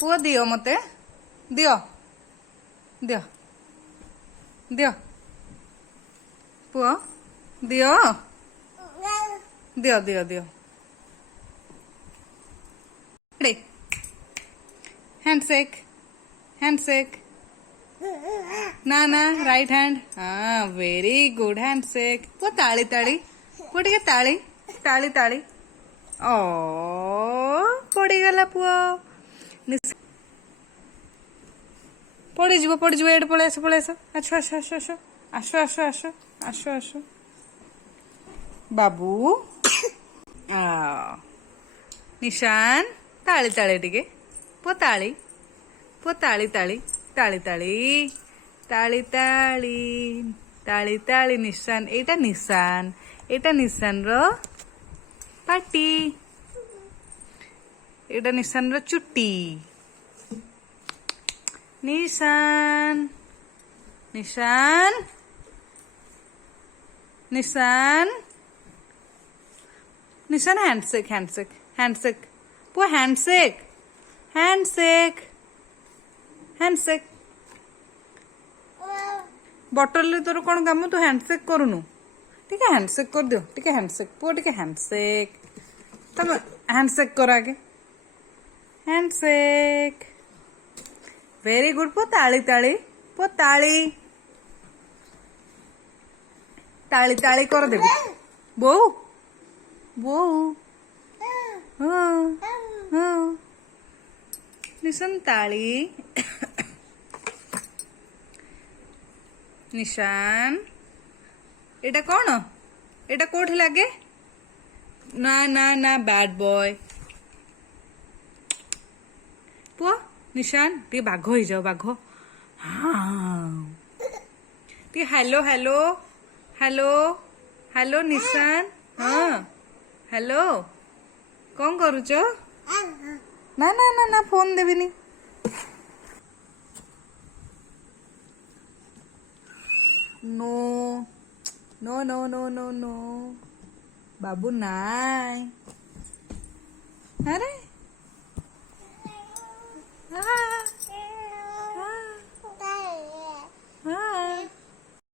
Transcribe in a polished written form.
पुआ दियो मते दियो दियो दियो पुआ दियो दियो दियो दियो हैंडशेक हैंडशेक ना ना राइट हैंड हाँ वेरी गुड हैंडशेक पुआ ताली ताली पुआ टिके ताली ताली ताली ओ पड़गला पुआ पड़ज एड पलि आस आस आस आस आस आस आस आस आस आस बाबू आ निशान ताली ताली टिके पुआ ताली ताली ताली ताली ताली ताली ताली निशान एटा निशान रो पाटी एटा निशान रो चुट्टी निशान निशान निशान निशान हैंडशेक हैंडशेक हैंडशेक पुआ हैंडशेक हैंडशेक हैंडशेक बटल रे तोर कौन काम तू हैंडशेक करूनु टिके हैंडशेक कर दियो टिके हैंडशेक पुआ टिके हैंडशेक तम हैंडशेक कर आगे हैंडशेक वेरी गुड पुआ ताली ताली पुआ ताली ताली ताली कर देबी बो बो हाँ हाँ निशान ताली निशान एटा कौन एटा कोठी लागे ना ना ना बैड बॉय पुआ निशान टे बाघ हो जाओ बाघ हाँ टे हेलो हेलो हेलो हेलो निशान हाँ हेलो कौन करुच ना ना ना ना फोन देविनी no no no no no no बाबू नाय अरे